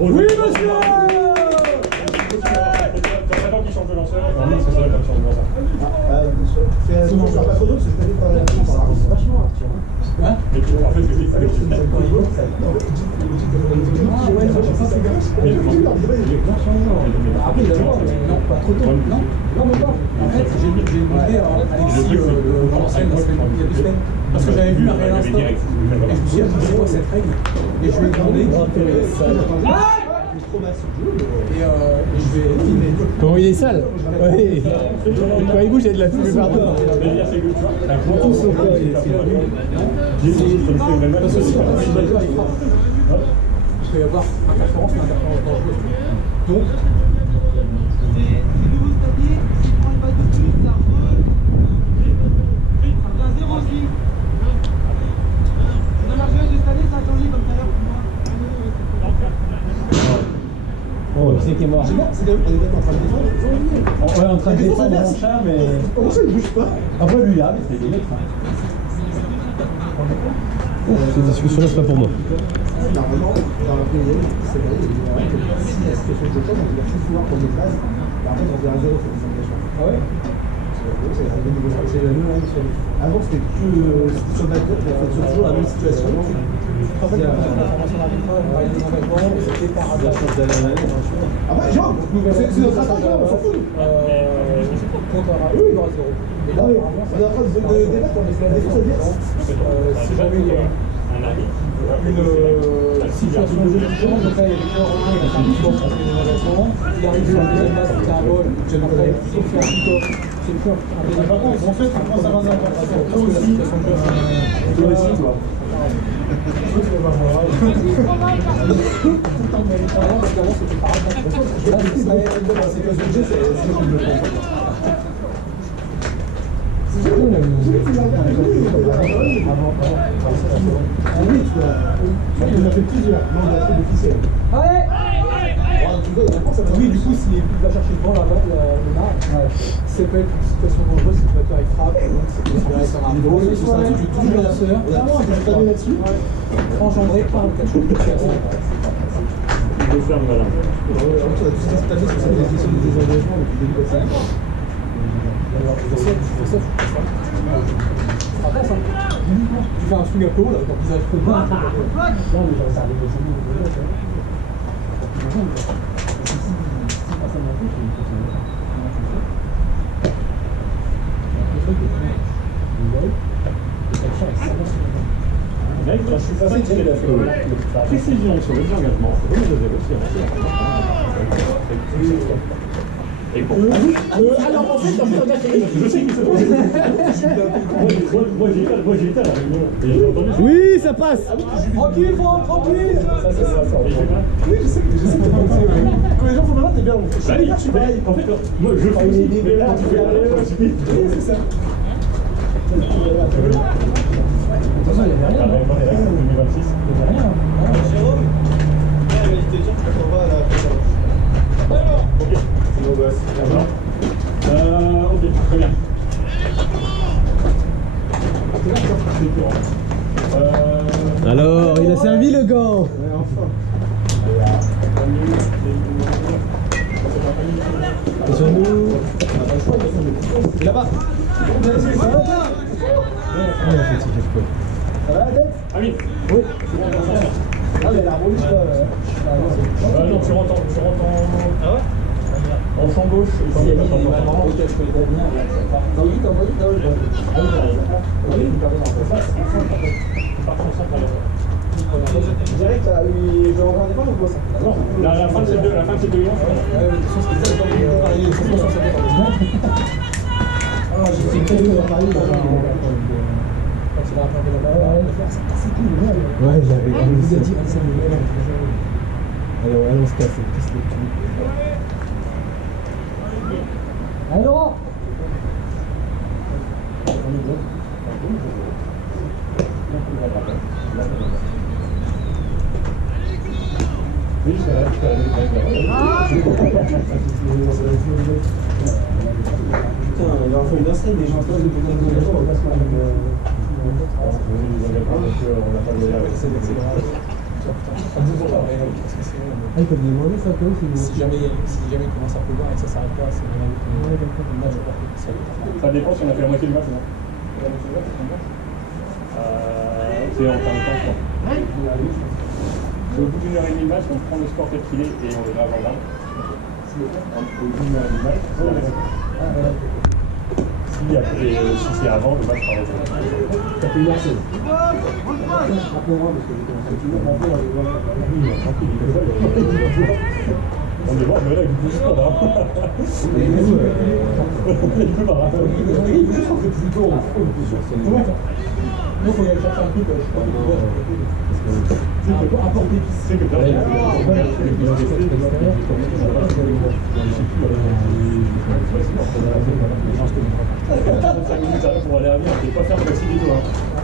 Oui, monsieur! T'as pas qui change de lanceur, normalement c'est ça comme change de lanceur. C'est pas trop d'autres, c'est peut-être par la c'est vachement tu vois. Hein? Et puis en fait, c'est ça. Après, il a le droit, mais non, pas trop tôt. Non, non, même pas. En fait, j'ai demandé à Alexis l'ancienne la semaine, il y a 2 semaines, parce que j'avais vu un réel instant. Et je me suis dit, c'est quoi cette règle? Et je lui ai demandé et je vais filmer. Comment il est sale? Oui. Quand il bouge, il y a de la fumée partout. Tout son corps, il est parce que si on passe il frappe. Il peut y avoir interférence, mais interférence dangereuse. Donc, Oh, c'est qui est mort. c'est quand même, on est en train de défendre. Ouais, en train de défendre mon chat, mais. Comment ça, il bouge pas? Après, lui, il a arrêté, c'est des lettres. Cette discussion-là, c'est pas pour moi. Normalement, dans la PNL, c'est vrai, il y a si la situation de jeu change, on doit plus pouvoir prendre des phases. Par contre, on vient à 0 sur les engagements. Ah ouais? C'est la même règle. Avant, c'était plus sur le backcourt, mais en fait, c'est toujours la même situation. En fait, il y a l'information d'arbitrage, on va aller dans l'engagement, c'était par rapport à après, genre, c'est notre attaque, on s'en fout. Contre eux, il y aura 0. Et là, on est en train de débattre, on est sur la défense adverse. Si jamais il y a une situation de jeu qui change, donc là, il y a des joueurs qui ont fait un pick-off contre les engagements. Il arrive sur la deuxième base, c'est un ball. Après, il faut faire un pick-off. C'est le corps. Par contre, en fait, on ça va dans la situation. Toi aussi, toi aussi, toi. Oui, du coup, s'il va chercher le ball là-bas, le marque, ça peut être une situation dangereuse, c'est peut être il frappe, donc c'est considéré comme un ball, c'est ça, tu touches le lanceur, engendré par le catcheur. Il veut faire le malin. On a tout tapé sur cette question des engagements depuis le début de la saison. Après, ça, tu fais un swing à peau, là, quand tu arrives pas. Non, mais j'aurais servi de son Mec, je suis pas satisfait de la précision sur les engagements. C'est bon, et pour alors en fait, je sais qu'il se moi j'ai été à la réunion et j'ai entendu. Oui, ça passe. tranquille, Franck, tranquille. Ça c'est ça. Oui, je sais que quand les gens font malin, t'es bien. Je suis pareil. En fait, moi je fais aussi, mais là tu fais la même chose. Oui, c'est ça. Attention, il y avait rien. On est là, 2026. Il y avait rien. Jérôme, il était dire qu'on va à la Ok, c'est nos gosses. Ok, très bien. Alors, il a servi le gant. Ouais, enfin. Attention à nous. Là-bas. Ah, la fatigue, j'ai peur. Ça va la tête? Ah oui. Oui. Ah, mais la roue, Non, tu rentres en... Ah ouais? En champ gauche, ici, il y a direct, il veut encore défendre ou quoi ça? non, la fin de ces deux lions. Ah, j'ai fait quelques appareils quand il a rattrapé la balle. C'est cool, Ouais, il avait. il nous a dit, ça me met. Allez, on se casse. Qu'est-ce que tu Allez, Laurent! Oui, je Putain, il leur faut une inscrite des gens de potentiellement on passe par on n'a pas de... c'est l'accélération. ils peuvent demander ça quand même Si jamais il commence à pleuvoir et que ça s'arrête pas, c'est vraiment le match au parcours. Ça dépend si on a fait la moitié du match ou non. C'est en termes de temps, je crois. Au bout d'une heure et demie de match, on prend le score tel qu'il est et on le met avant là. Au bout d'une heure et demie de match, c'est la raison. Si c'est avant, le match sera résolu. Ça fait 1h16. Rappelez-moi, parce que j'ai commencé toujours à remplir les voix. On est mort, mais là, il bouge pas là. Il peut pas. Il faut juste rentrer plus tôt. Comment ça? Non, faut y aller chercher un truc, je crois. Tu peux pas apporter qui C'est que là, il y a pour aller à venir, c'est pas faire facile du tout.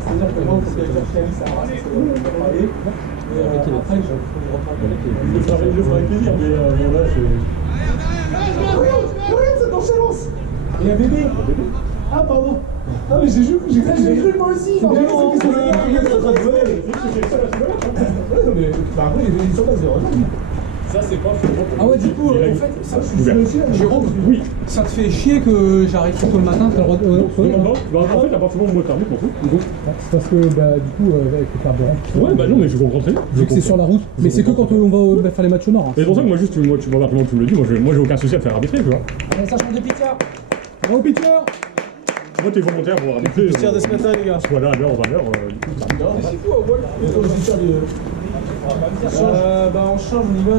C'est-à-dire que moi, il faut que je cherche ça va aller. Et après, je le ferai avec plaisir, mais bon, là, c'est. Regarde cette enchaînance. Il y a bébé. Ah, pardon. Ah, mais j'ai cru moi aussi. C'est bien, on c'est en train de voler. Mais après, ils sont pas zéro. Ça, c'est pas. Ah ouais, du coup, en fait, ça, Jérôme, oui. ça te fait chier que j'arrive tôt le matin, t'as le droit de. En fait, à partir du moment où moi termine, je m'en fous. C'est parce que, bah, du coup, avec le carburant. Ouais, bah non, mais je comprends très bien. Vu que c'est sur la route. Mais c'est que quand on va faire les matchs au nord. C'est pour ça que moi, juste, tu me regardes comment tu me le dis, moi, j'ai aucun souci à te faire arbitrer, tu vois. Allez, ça change de pitcher. Bravo, pitcher. Moi, t'es volontaire pour arbitrer. Pitcher de ce matin, les gars. Voilà, à l'heure, du coup, ça me Bah, on change, on y va.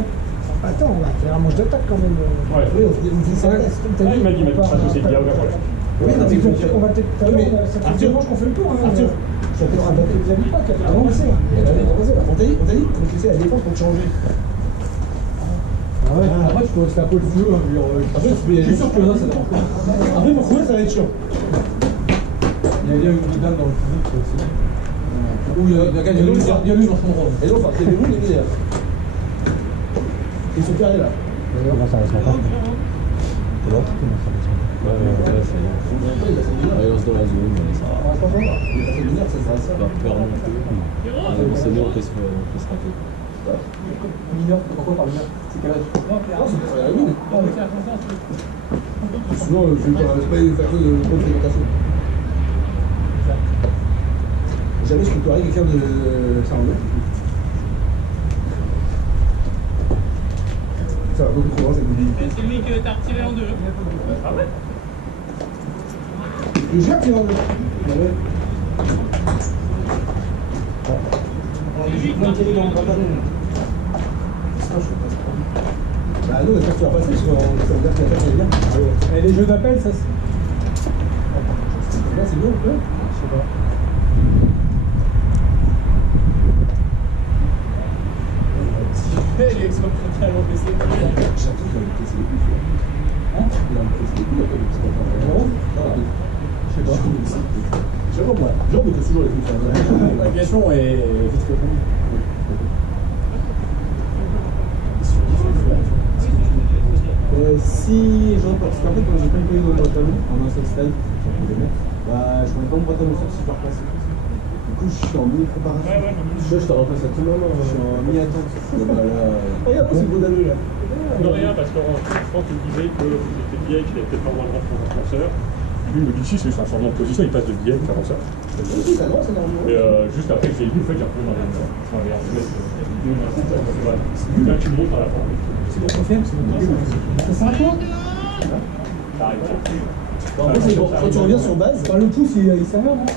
Attends, on va faire un manche d'attaque quand même. Ouais. Oui, on dit ça. Il m'a dit, pas de souci, il y a aucun problème. Oui, on va peut-être. Arthur, qu'on fait le tour. Arthur, ça fait un battu, vous avez pas, qui a fait avancer. On t'a dit, faut te laisser la défense pour te changer. Ah ouais, après, tu peux rester un peu le feu. Après, je suis sûr que là, ça dérange pas. Après, pour courir, ça va être chiant. Il y a une dame dans le public aussi. Où il y a lui dans son rôle. Et donc, c'est vous les meilleurs. Ils sont carrés là. Comment ça va se matin? Ouais, on se dans la zone, mais ça va. Ça fait une heure, ça sera ça. On va faire remonter. On sait bien, on peut se rater. Mineur, pourquoi par mineur? C'est quel âge? Non, c'est pour la lune. Sinon, je vais pas faire que de présentation. Jamais je peux parler quelqu'un de Saint-Romain. Ça va beaucoup trop loin cette vidéo. C'est lui que t'as retiré en deux. Ah ouais? Le Jacques est en deux. Moi qui est dans le pantalon. Bah nous, on espère que tu vas passer, parce que ça veut dire que la tête est bien. Ah ouais. Et les jeux d'appel, ça c'est. Là, c'est bon, ouais. Je sais pas. Il est extraordinairement blessé. Chacun qui a pressé les coups. Hein? Il a pressé les coups, il a pas de petit pantalon. Je sais pas. Je sais pas moi. Genre, mais que toujours les coups. La question est vite répondue. Si je parce qu'en fait quand j'ai pas une collègue dans le pantalon en un seul style, bah je pourrais pas mon pantalon sauf si je dois repasser. Du coup je suis en mi-préparation. Je te repasse à tout moment. Je suis en mi-attente. Regarde c'est beau d'année là. Non, rien, parce que je pense qu'il disait que c'était vieille, qu'il avait peut-être pas le droit de rentrer en ascenseur. Lui, il me dit si, c'est un changement de position, il passe de vieille à avanceur. Si, t'as le droit, c'est normal. Mais juste après que j'ai vu, en fait, j'ai repris dans les là, tu montes à la fin. C'est pour confirmer, c'est bon. Ça sert à quoi? Ça arrive. En fait, c'est bon. Quand tu reviens sur base. Bah, le pouce, il sert à rien, non?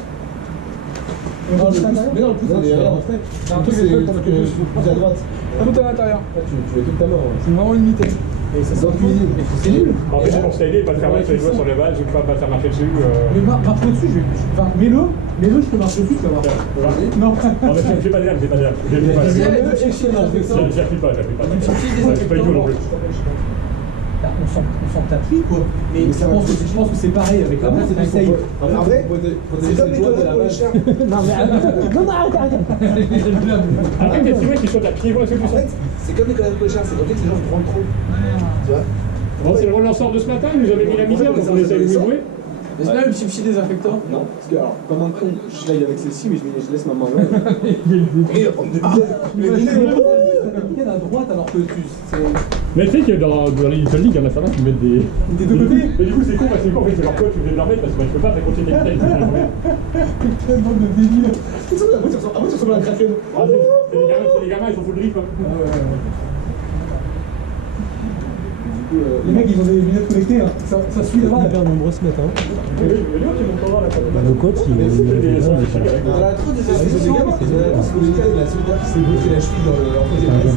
Non, le pouce, mais non, le pouce, il est derrière en fait. C'est un truc c'est pour mettre le pouce. plus à droite. Un bout à l'intérieur. Là, tu fais toute ta main. C'est vraiment limité. Et ça sort cuisine. C'est nul. En fait, c'est pour s'aider, pas te faire mettre les doigts sur les balles, une fois pas te faire marcher dessus. Mais marche dessus, je vais. Enfin, mets-le, je peux marcher dessus, tu vas voir. Non. Non, mais j'ai pas d'âme, j'ai pas d'âme. J'appuie pas, j'appuie pas du tout non plus. On sent que t'as pris quoi. Mais je pense que c'est pareil avec la main, c'est du save. En vrai, c'est comme les doigts pour les chiens. Non, mais arrête. Après, t'es filmé qui saute à pied, voilà, c'est tout En ça. fait, c'est comme les collègues pour les chiens, c'est qu'en fait les gens se prennent trop. Tu vois? Bon, c'est le relanceur de ce matin, il nous avait mis la misère, donc on essaie de jouer. Est-ce que là, le petit désinfectant? Non, parce que alors, comme un con, je l'aille avec celle-ci, mais je laisse ma main là. Et à droite alors que tu. Mais tu sais que dans les Little League, il y en a certains qui mettent des. Des deux côtés? Mais du coup, c'est con parce que en fait, c'est leur coach qui vient de leur mettre parce que tu peux pas t'accrocher des vitesses. Quel bande de débiles! tu ressembles à un kraken. Ah, c'est les gamins, ils sont full grip. Hein. Les mecs, ils ont des lunettes connectées, hein. Ça suit la balle. Hyper nombreux se mettre, hein. Le coach, il est On a trop des espèces de gamins. Parce que le gars, il a celui-là qui s'est bloqué la cheville dans le presse.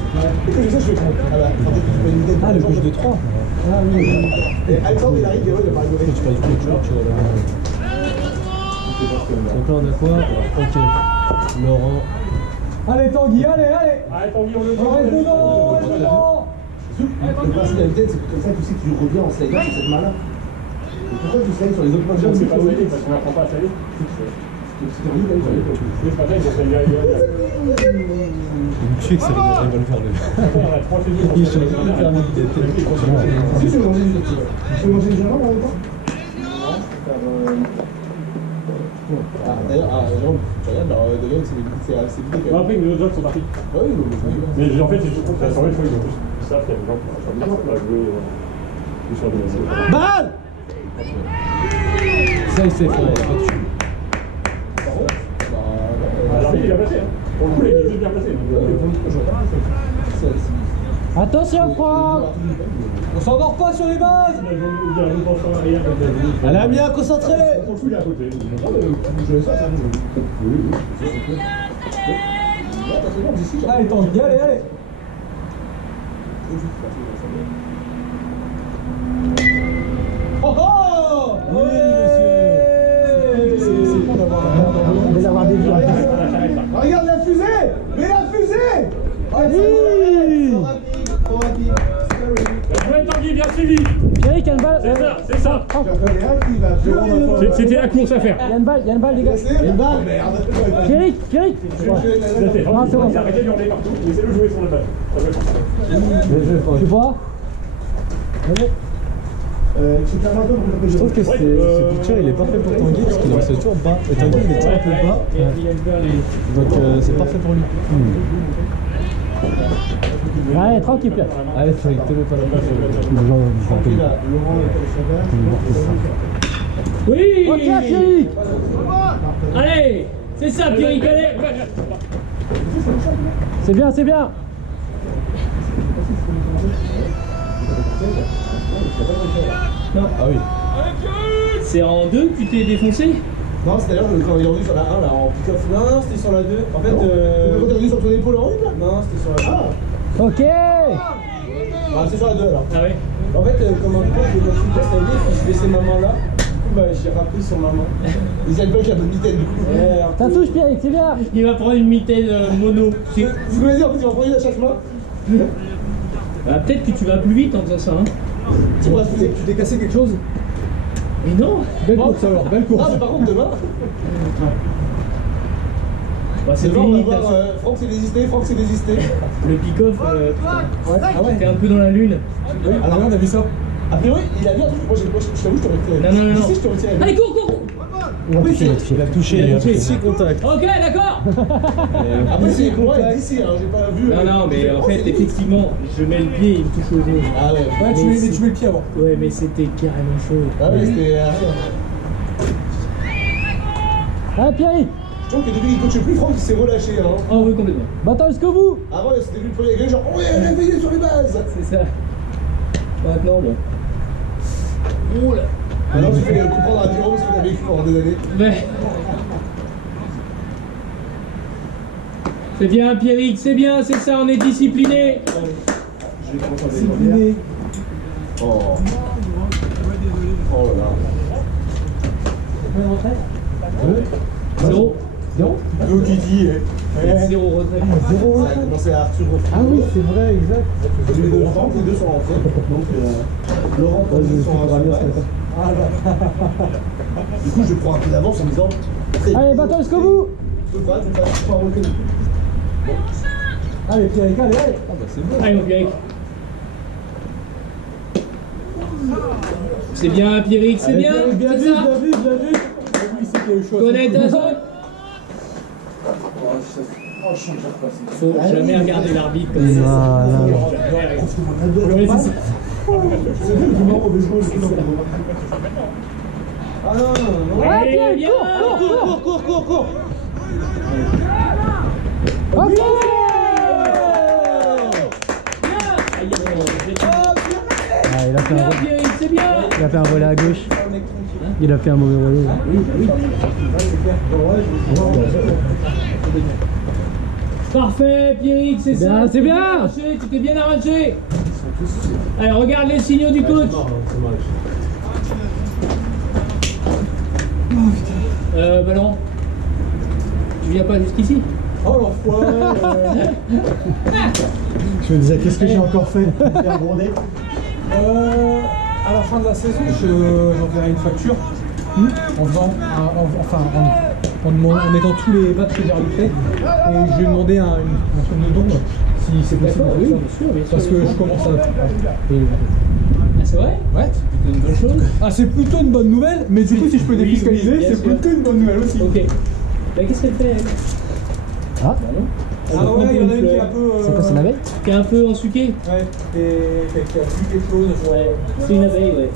Et que ça, je fais ah bah, en fait, tu peux une tête. Ah, le juge de 3. Ah oui. Et Alexandre, il arrive, il a pas rigolé. Tu parles du coach, donc là, on a quoi? Ok. Laurent. Allez, Tanguy, allez! Arrête, Tanguy, on le On reste dedans! Le principe de la vitesse, c'est que comme ça, tu sais que tu reviens en slidant sur cette main-là. Et pourquoi tu slides sur les autres points de jeu? C'est pas solide parce qu'on n'apprend pas à salir. C'était horrible, là, C'est pas vrai, il y a. Tu sais que ça va le faire le. On a 3 saisons. Il change hyper vite d'être. Est-ce que tu veux manger du gingembre? Tu veux manger du gingembre en même temps? Ah, d'ailleurs, Jérôme, tu regardes, d'ailleurs, c'est assez vite quand même. Après, les autres joueurs sont partis. Ah oui, Mais en fait, je trouve que ça s'en va, ils ont plus. Ils savent qu'il y a des gens qui ont joué sur des. Balle! Ça, il sait faire. Alors, il est bien placé. Pour le coup, il est juste bien placé. Attention, Franck! On s'endort pas sur les bases! Elle a bien concentré! Pour le coup, il est à côté. Allez, Tanguy, allez! Oh oh! Oui, monsieur! C'est bon d'avoir des vues. Regarde la fusée! Mais la fusée! Oui! Trop rapide. Ouais, Tanguy, bien suivi. Pierrick, il y a une balle! C'est ça. C'était la course à faire. Il y a une balle, les gars! Il y a une balle, merde! Pierrick! Non, c'est bon, arrêtez de hurler partout. Laissez-le jouer sur le balle. Tu vois? Je trouve que ce pitcher il est parfait pour Tanguy parce qu'il lance toujours bas. Et Tanguy il est toujours un peu bas. Donc c'est parfait pour lui. Allez, tranquille, Pierre. Allez, Pierrick, te le pas Oui. Ok, Pierrick. Allez, c'est ça, Pierrick, allez. C'est bien, c'est bien. Non. Ah oui. C'est en 2 que tu t'es défoncé? Non, c'est d'ailleurs quand il est revenu sur la 1 là en pick-off. Non, c'était sur la 2. En fait, Quand t'es revenu sur ton épaule en une là? non, c'était sur la 2. Ok. Ah, c'est sur la 2 alors. Ah ouais. En fait, comme un peu, j'ai lancé une castagnier, puis je laissais ma main là. Du coup, bah, j'ai rappelé sur ma main. Ils aiment pas qu'il y a bonne mitaine du coup. Ça touche, Pierrick, c'est bien. Il va prendre une mitaine mono. Vous voulez dire en fait, il va prendre une à chaque main? Bah, peut-être que tu vas plus vite en faisant ça, hein. Tu pourras fouiller. Tu t'es cassé quelque chose? Mais non. Belle course alors, belle course. Ah, mais par contre, demain, Bah, c'est demain on va fini. voir Franck s'est désisté. Le pick-off, Ah ouais. t'es un peu dans la lune. Alors, on a vu ça. A priori, il a vu un truc, moi je t'avoue, je t'aurais fait. Non. Si, je t'aurais tiré. Allez, cours. Il a touché, il a fait 6 contacts. Ok, d'accord. Après, c'est moi, d'ici, hein, j'ai pas vu. Non, mais en fait, effectivement, je mets le pied, il me touche au genou. Ah ouais. Ouais, tu mets le pied avant. Ouais, mais c'était carrément chaud. Ah ouais, c'était. Ah, Pierrick. Je trouve que depuis qu'il coache plus, Franck il s'est relâché. Hein. Oh, oui, complètement. Bataille jusqu'au bout. Avant, c'était lui le premier à gueuler, genre, oh, il a réveillé sur les bases. C'est ça. Maintenant, bon. Oh là. Alors, j'ai fait comprendre à Jérôme ce qu'on a vécu pendant des années. Mais... C'est bien, Pierrick, c'est bien, c'est ça, on est discipliné. Je vais commencer à discipliné. Oh. Oh là là. 0. Donc il dit. 0 retrait. Ça a commencé à Arthur. Ah oui, c'est vrai, exact. Les deux rentrent, les deux sont rentrés. Donc Laurent, ils sont rentrés. Du coup, je prends un peu d'avance en me disant. Allez, bataille jusqu'au bout. Tu peux pas reconnaître. Allez, Pierrick, allez. Allez, mon Pierrick. C'est bien, Pierrick, c'est bien. Bien C'est vu, ça. bien vu, bien vu. Oui, c'est qu'il y a eu chaud. Connais ta zone. Faut jamais regarder l'arbitre comme ça. Ah, là, là. Ouais, c'est ça. Ah non, non, non. Ouais, bien. Cours. Ah, il a fait un Bien, vol. Pierrick, c'est bien. Il a fait un volet à gauche. Il a fait un mauvais volet. Là. Parfait, Pierrick, c'est ça. Bien, c'est bien. Arraché, tu t'es bien arraché. Allez, regarde les signaux du coach. Ballon. Tu viens pas jusqu'ici? Oh l'enfoiré. Je me disais, qu'est-ce que j'ai encore fait? Faire gronder. À la fin de la saison, j'enverrai une facture en faisant, en mettant tous les matchs que j'ai arbitrés et je lui ai demandé une somme de don si c'est possible. D'accord, oui, bien sûr, bien sûr. Parce que je commence à. Ah, c'est vrai? Ouais. C'est plutôt une bonne chose. Ah, c'est plutôt une bonne nouvelle, mais du coup, si je peux Oui, défiscaliser, oui, bien c'est sûr. plutôt une bonne nouvelle aussi. Ok. Bah, qu'est-ce qu'elle fait, elle? Ah, Ah ouais, il y en a une qui est un peu. c'est quoi, c'est une abeille? Qui est un peu ensuquée? Ouais, et qui a vu quelque chose. Ouais, c'est une abeille, ouais.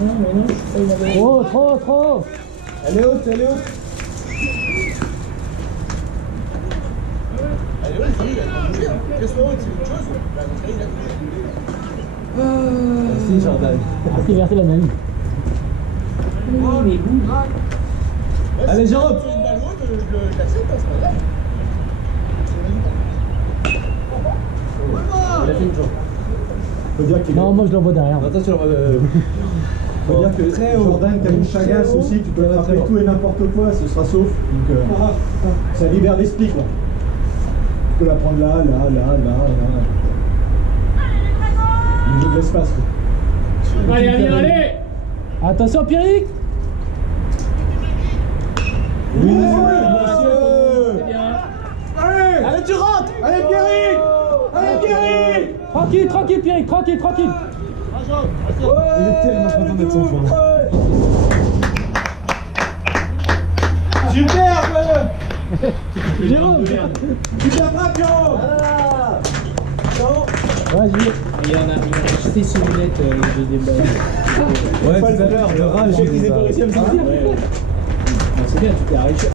Non, mais non, c'est pas une abeille. Oh, trop. Elle est haute, elle est haute. Merci, Jordan. Merci la même. Mais bouge. Allez, Jérôme. Faut dire qu'il Non, moi je l'envoie derrière. Attention, faut dire que Jordan, qui a une chagasse aussi, tu peux attraper tout et n'importe quoi, ce sera sauf. Donc, ça libère l'esprit, quoi. Tu peux la prendre là. Au niveau de l'espace, quoi. Allez. Attention, Pierrick. Oui, C'est bien. Allez, tu rentres. Allez, Pierrick. Allez, Pierrick. Tranquille, Pierrick, tranquille. Il est tellement content d'être son fond. Super, Jérôme. super champion. Vas-y. Il en a acheté ses lunettes, le deuxième ballon. Ouais, tout à l'heure, de rage. J'ai pas réussi à me sortir. C'est bien, tu t'es arrêté.